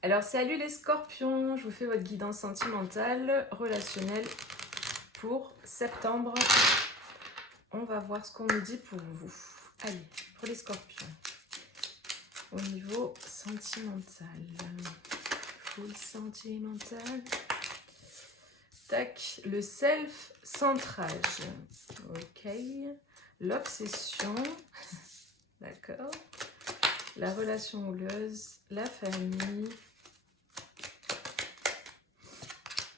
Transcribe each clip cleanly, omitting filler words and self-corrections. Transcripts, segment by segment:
Alors salut les scorpions, je vous fais votre guidance sentimentale, relationnelle pour septembre. On va voir ce qu'on nous dit pour vous. Allez, pour les scorpions. Au niveau sentimental. Full sentimental. Tac, le self-centrage. Ok. L'obsession. D'accord. La relation houleuse, la famille.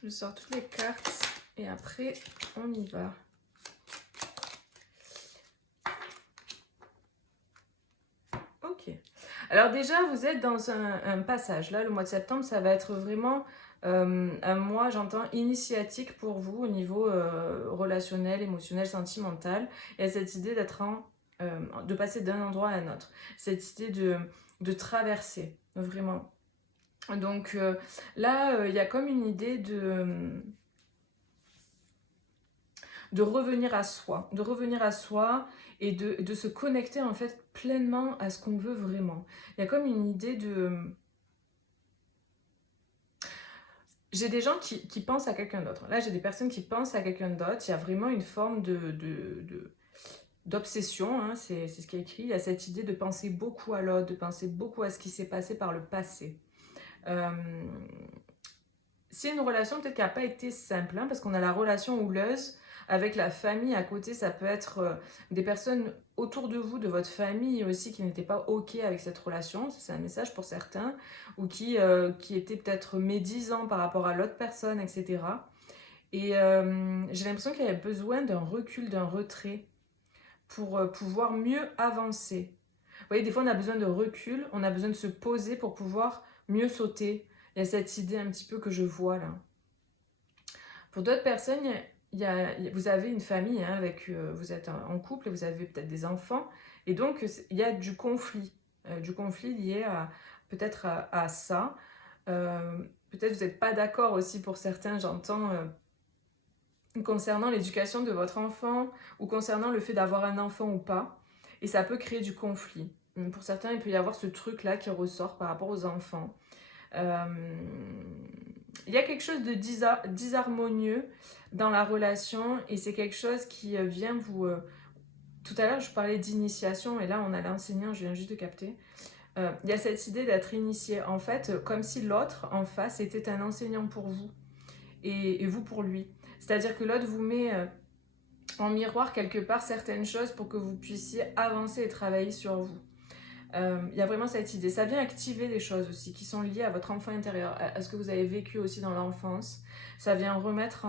Je sors toutes les cartes et après on y va. Ok. Alors déjà, vous êtes dans un passage. Là, le mois de septembre, ça va être vraiment un mois, j'entends, initiatique pour vous au niveau relationnel, émotionnel, sentimental. Il y a cette idée de passer d'un endroit à un autre. Cette idée de traverser, vraiment. Donc là, il y a comme une idée de revenir à soi, et de se connecter en fait pleinement à ce qu'on veut vraiment. Il y a comme une idée de... J'ai des gens qui pensent à quelqu'un d'autre. Là, j'ai des personnes qui pensent à quelqu'un d'autre. Il y a vraiment une forme d'obsession, hein, c'est ce qui est écrit. Il y a cette idée de penser beaucoup à l'autre, de penser beaucoup à ce qui s'est passé par le passé. C'est une relation peut-être qui n'a pas été simple, hein, parce qu'on a la relation houleuse avec la famille à côté. Ça peut être des personnes autour de vous, de votre famille aussi, qui n'étaient pas OK avec cette relation. C'est un message pour certains. Ou qui étaient peut-être médisants par rapport à l'autre personne, etc. Et j'ai l'impression qu'il y a besoin d'un recul, d'un retrait pour pouvoir mieux avancer. Vous voyez, des fois on a besoin de recul, on a besoin de se poser pour pouvoir mieux sauter. Il y a cette idée un petit peu que je vois là. Pour d'autres personnes, vous avez une famille, hein, vous êtes en couple et vous avez peut-être des enfants. Et donc, il y a du conflit lié peut-être à ça. Peut-être vous n'êtes pas d'accord aussi pour certains, j'entends, concernant l'éducation de votre enfant ou concernant le fait d'avoir un enfant ou pas. Et ça peut créer du conflit. Pour certains, il peut y avoir ce truc-là qui ressort par rapport aux enfants. Euh, il y a quelque chose de disharmonieux dans la relation et c'est quelque chose qui vient vous... Tout à l'heure, je parlais d'initiation et là, on a l'enseignant, je viens juste de capter. Il y a cette idée d'être initié, en fait, comme si l'autre en face était un enseignant pour vous et vous pour lui. C'est-à-dire que l'autre vous met en miroir quelque part certaines choses pour que vous puissiez avancer et travailler sur vous. Il y a vraiment cette idée. Ça vient activer des choses aussi qui sont liées à votre enfant intérieur, à ce que vous avez vécu aussi dans l'enfance. Ça vient remettre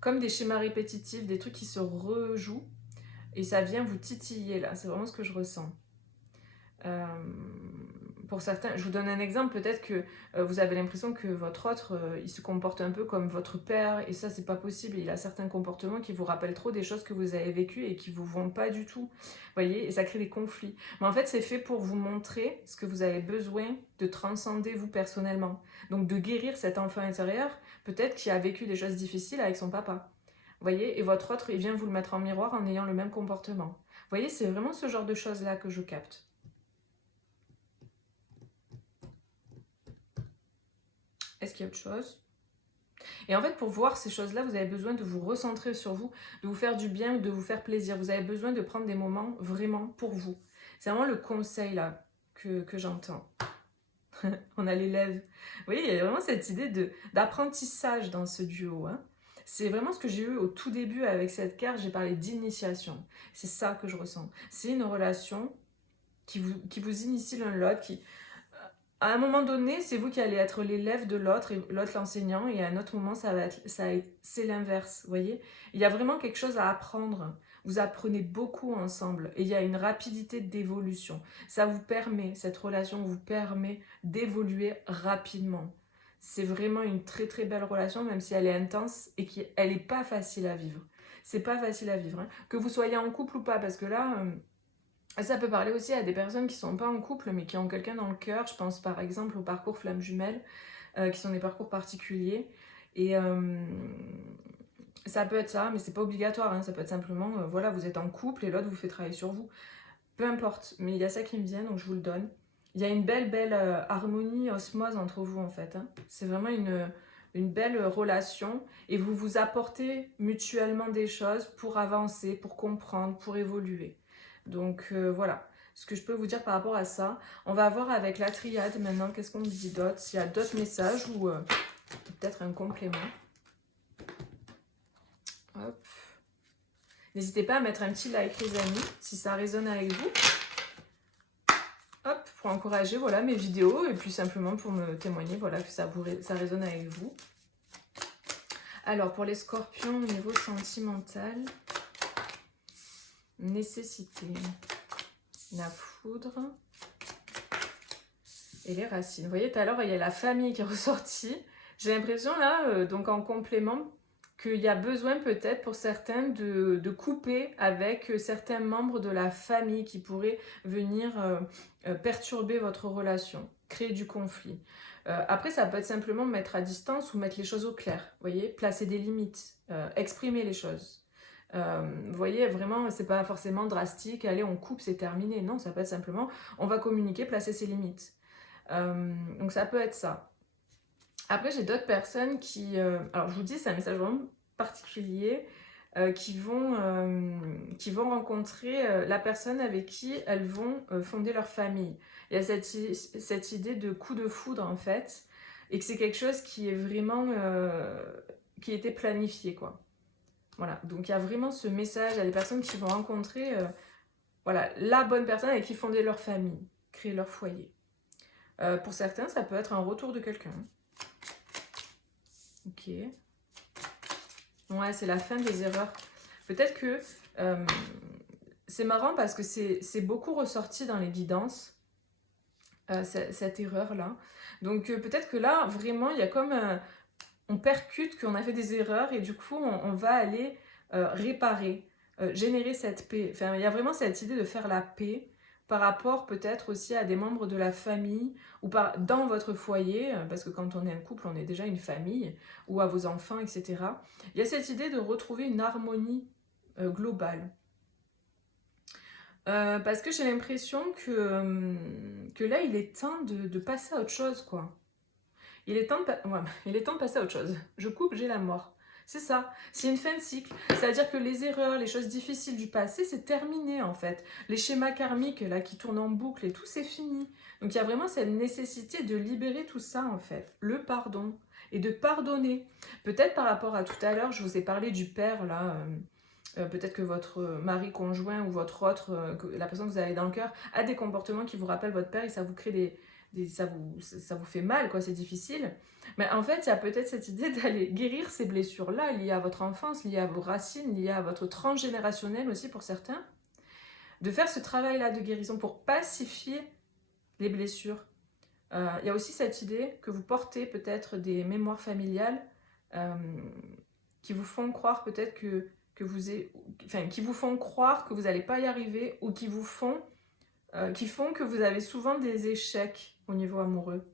comme des schémas répétitifs, des trucs qui se rejouent. Et ça vient vous titiller là. C'est vraiment ce que je ressens. Pour certains, je vous donne un exemple, peut-être que vous avez l'impression que votre autre, il se comporte un peu comme votre père, et ça, c'est pas possible. Il a certains comportements qui vous rappellent trop des choses que vous avez vécues et qui vous vont pas du tout. Vous voyez, et ça crée des conflits. Mais en fait, c'est fait pour vous montrer ce que vous avez besoin de transcender vous personnellement. Donc, de guérir cet enfant intérieur, peut-être qui a vécu des choses difficiles avec son papa. Vous voyez, et votre autre, il vient vous le mettre en miroir en ayant le même comportement. Vous voyez, c'est vraiment ce genre de choses-là que je capte. Est-ce qu'il y a autre chose? Et en fait, pour voir ces choses-là, vous avez besoin de vous recentrer sur vous, de vous faire du bien, de vous faire plaisir. Vous avez besoin de prendre des moments vraiment pour vous. C'est vraiment le conseil là que j'entends. On a l'élève. Vous voyez, il y a vraiment cette idée d'apprentissage dans ce duo. Hein. C'est vraiment ce que j'ai eu au tout début avec cette carte. J'ai parlé d'initiation. C'est ça que je ressens. C'est une relation qui vous initie l'un l'autre, à un moment donné, c'est vous qui allez être l'élève de l'autre et l'autre l'enseignant, et à un autre moment, c'est l'inverse, vous voyez. Il y a vraiment quelque chose à apprendre. Vous apprenez beaucoup ensemble et il y a une rapidité d'évolution. Ça vous permet, cette relation vous permet d'évoluer rapidement. C'est vraiment une très très belle relation, même si elle est intense et qu'elle n'est pas facile à vivre. C'est pas facile à vivre, hein. Que vous soyez en couple ou pas, parce que là... ça peut parler aussi à des personnes qui ne sont pas en couple mais qui ont quelqu'un dans le cœur. Je pense par exemple au parcours flammes jumelles, qui sont des parcours particuliers. Et ça peut être ça, mais c'est pas obligatoire. Hein. Ça peut être simplement, voilà, vous êtes en couple et l'autre vous fait travailler sur vous. Peu importe, mais il y a ça qui me vient, donc je vous le donne. il y a une belle harmonie, osmose entre vous en fait. Hein. C'est vraiment une belle relation et vous vous apportez mutuellement des choses pour avancer, pour comprendre, pour évoluer. Donc voilà ce que je peux vous dire par rapport à ça. On va voir avec la triade maintenant, qu'est-ce qu'on me dit d'autre, s'il y a d'autres messages ou peut-être un complément. Hop. N'hésitez pas à mettre un petit like les amis, si ça résonne avec vous. Hop, pour encourager voilà, mes vidéos et puis simplement pour me témoigner voilà, que ça résonne avec vous. Alors pour les scorpions au niveau sentimental, nécessité, la foudre et les racines. Vous voyez tout à l'heure il y a la famille qui est ressortie. J'ai l'impression là, donc en complément, qu'il y a besoin peut-être pour certains de couper avec certains membres de la famille qui pourraient venir perturber votre relation, créer du conflit. Après, ça peut être simplement mettre à distance ou mettre les choses au clair, vous voyez, placer des limites, exprimer les choses. Vous voyez, vraiment, c'est pas forcément drastique, allez, on coupe, c'est terminé. Non, ça peut être simplement, on va communiquer, placer ses limites. Donc ça peut être ça. Après, j'ai d'autres personnes qui... alors, je vous dis, c'est un message vraiment particulier, qui vont rencontrer la personne avec qui elles vont fonder leur famille. Il y a cette idée de coup de foudre, en fait, et que c'est quelque chose qui est vraiment... qui était planifié, quoi. Voilà, donc il y a vraiment ce message à des personnes qui vont rencontrer voilà, la bonne personne avec qui fonder leur famille, créer leur foyer. Pour certains, ça peut être un retour de quelqu'un. Ok. Ouais, c'est la fin des erreurs. Peut-être que c'est marrant parce que c'est beaucoup ressorti dans les guidances, cette erreur-là. Donc peut-être que là, vraiment, il y a comme... on percute qu'on a fait des erreurs et du coup, on va aller réparer, générer cette paix. Enfin, il y a vraiment cette idée de faire la paix par rapport peut-être aussi à des membres de la famille ou dans votre foyer, parce que quand on est un couple, on est déjà une famille, ou à vos enfants, etc. Il y a cette idée de retrouver une harmonie globale. Parce que j'ai l'impression que là, il est temps de passer à autre chose, quoi. Il est temps de passer à autre chose. Je coupe, j'ai la mort. C'est ça, c'est une fin de cycle. C'est-à-dire que les erreurs, les choses difficiles du passé, c'est terminé en fait. Les schémas karmiques là qui tournent en boucle et tout, c'est fini. Donc il y a vraiment cette nécessité de libérer tout ça en fait. Le pardon et de pardonner. Peut-être par rapport à tout à l'heure, je vous ai parlé du père là. Peut-être que votre mari conjoint ou votre autre, la personne que vous avez dans le cœur, a des comportements qui vous rappellent votre père et ça vous crée ça vous fait mal, quoi, c'est difficile. Mais en fait, il y a peut-être cette idée d'aller guérir ces blessures-là, liées à votre enfance, liées à vos racines, liées à votre transgénérationnel aussi pour certains. De faire ce travail-là de guérison pour pacifier les blessures. Il y a aussi cette idée que vous portez peut-être des mémoires familiales qui vous font croire peut-être qui vous font croire que vous n'allez pas y arriver ou qui font que vous avez souvent des échecs au niveau amoureux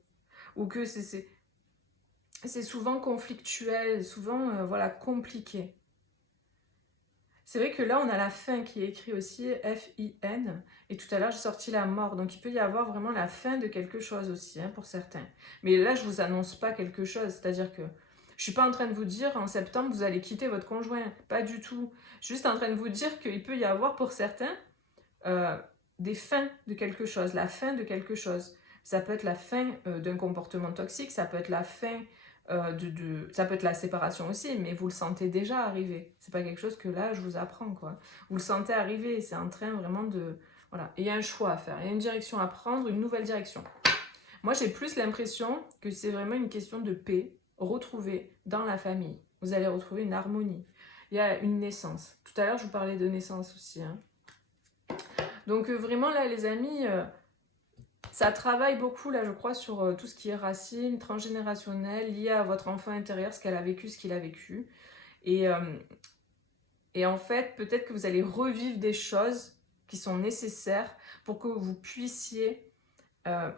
ou que c'est souvent conflictuel, souvent voilà, compliqué. C'est vrai que là, on a la fin qui est écrit aussi, F-I-N, et tout à l'heure, j'ai sorti la mort. Donc, il peut y avoir vraiment la fin de quelque chose aussi, hein, pour certains. Mais là, je ne vous annonce pas quelque chose, c'est-à-dire que je ne suis pas en train de vous dire, en septembre, vous allez quitter votre conjoint. Pas du tout. Je suis juste en train de vous dire qu'il peut y avoir, pour certains, des fins de quelque chose, la fin de quelque chose. Ça peut être la fin d'un comportement toxique, ça peut être la fin ça peut être la séparation aussi, mais vous le sentez déjà arriver. C'est pas quelque chose que là, je vous apprends, quoi. Vous le sentez arriver, c'est en train vraiment de... Voilà. Et il y a un choix à faire, il y a une direction à prendre, une nouvelle direction. Moi, j'ai plus l'impression que c'est vraiment une question de paix retrouvée dans la famille. Vous allez retrouver une harmonie. Il y a une naissance. Tout à l'heure, je vous parlais de naissance aussi, hein. Donc vraiment là les amis, ça travaille beaucoup là je crois sur tout ce qui est racines, transgénérationnel, lié à votre enfant intérieur, ce qu'elle a vécu, ce qu'il a vécu. Et en fait peut-être que vous allez revivre des choses qui sont nécessaires pour que vous puissiez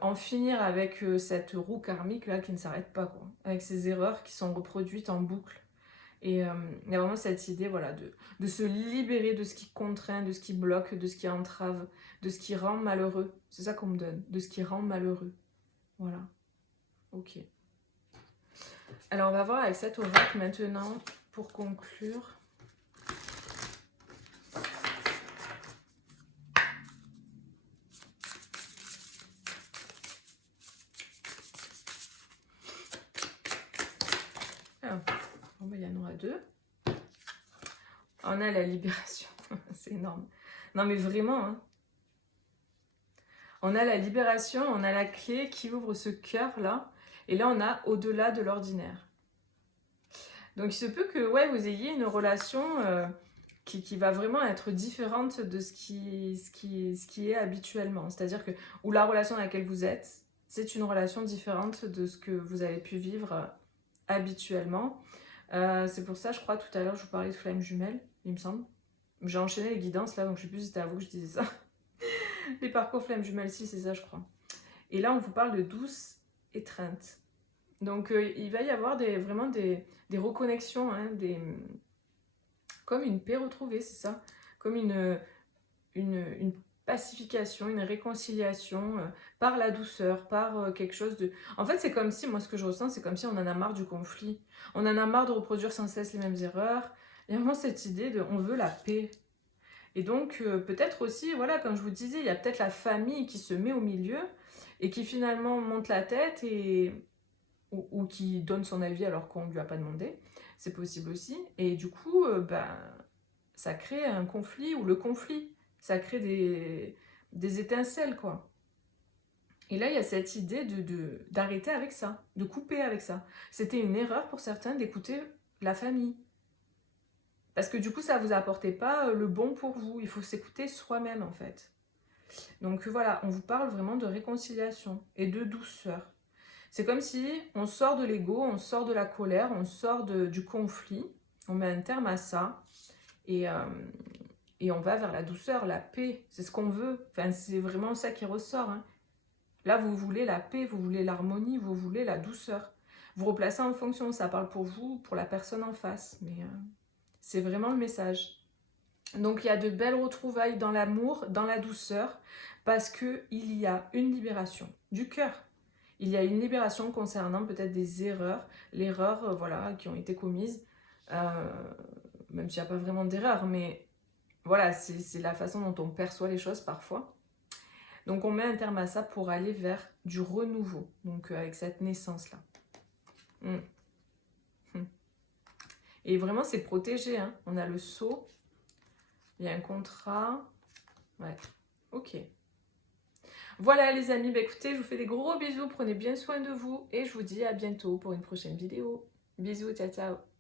en finir avec cette roue karmique là qui ne s'arrête pas, quoi. Avec ces erreurs qui sont reproduites en boucle. Et il y a vraiment cette idée, voilà, de se libérer de ce qui contraint, de ce qui bloque, de ce qui entrave, de ce qui rend malheureux. C'est ça qu'on me donne, de ce qui rend malheureux. Voilà, ok. Alors on va voir avec cet oracle maintenant, pour conclure. Alors, bon, ben, il y en aura 2. On a la libération, c'est énorme. Non mais vraiment, hein. On a la libération, on a la clé qui ouvre ce cœur-là. Et là, on a au-delà de l'ordinaire. Donc, il se peut que ouais, vous ayez une relation qui va vraiment être différente de ce qui est habituellement. C'est-à-dire que, ou la relation dans laquelle vous êtes, c'est une relation différente de ce que vous avez pu vivre habituellement. C'est pour ça, je crois, tout à l'heure, je vous parlais de flamme jumelle, il me semble. J'ai enchaîné les guidances là, donc je sais plus si c'était à vous que je disais ça. Les parcours flamme jumelle, si, c'est ça, je crois. Et là, on vous parle de douce étreinte. Donc, il va y avoir vraiment des reconnexions, hein, comme une paix retrouvée, c'est ça. Comme une pacification, une réconciliation par la douceur, par quelque chose de... En fait, c'est comme si, moi, ce que je ressens, c'est comme si on en a marre du conflit. On en a marre de reproduire sans cesse les mêmes erreurs. Il y a vraiment cette idée de... On veut la paix. Et donc, peut-être aussi, voilà, comme je vous disais, il y a peut-être la famille qui se met au milieu et qui finalement monte la tête ou qui donne son avis alors qu'on ne lui a pas demandé. C'est possible aussi. Et du coup, ça crée un conflit ou le conflit. Ça crée des étincelles, quoi. Et là, il y a cette idée d'arrêter avec ça, de couper avec ça. C'était une erreur pour certains d'écouter la famille. Parce que du coup, ça ne vous apportait pas le bon pour vous. Il faut s'écouter soi-même, en fait. Donc voilà, on vous parle vraiment de réconciliation et de douceur. C'est comme si on sort de l'ego, on sort de la colère, on sort du conflit, on met un terme à ça et on va vers la douceur, la paix. C'est ce qu'on veut. Enfin, c'est vraiment ça qui ressort. Hein. Là, vous voulez la paix, vous voulez l'harmonie, vous voulez la douceur. Vous replacez en fonction, ça parle pour vous, pour la personne en face. Mais c'est vraiment le message. Donc, il y a de belles retrouvailles dans l'amour, dans la douceur, parce qu'il y a une libération du cœur. Il y a une libération concernant peut-être des erreurs, l'erreur voilà, qui ont été commises, même s'il n'y a pas vraiment d'erreur, mais voilà, c'est la façon dont on perçoit les choses parfois. Donc on met un terme à ça pour aller vers du renouveau, donc avec cette naissance-là. Et vraiment, c'est protégé, hein. On a le sceau, il y a un contrat, ouais, ok. Voilà les amis, bah écoutez, je vous fais des gros bisous, prenez bien soin de vous et je vous dis à bientôt pour une prochaine vidéo. Bisous, ciao ciao.